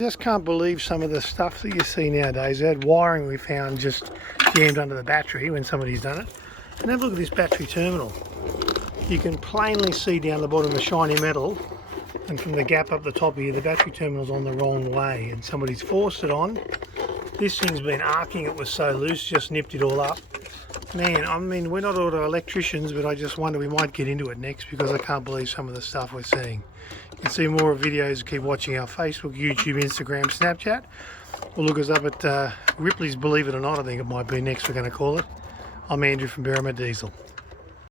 Just can't believe some of the stuff that you see nowadays. That wiring we found just jammed under the battery when somebody's done it. And have a look at this battery terminal. You can plainly see down the bottom the shiny metal, and from the gap up the top here, the battery terminal's on the wrong way and somebody's forced it on. This thing's been arcing, it was so loose, just nipped it all up. Man, I mean, we're not auto electricians, but I just wonder, we might get into it next because I can't believe some of the stuff we're seeing. You can see more videos, keep watching our Facebook, YouTube, Instagram, Snapchat. Or look us up at Ripley's Believe It or Not, I think it might be next we're going to call it. I'm Andrew from Berrima Diesel.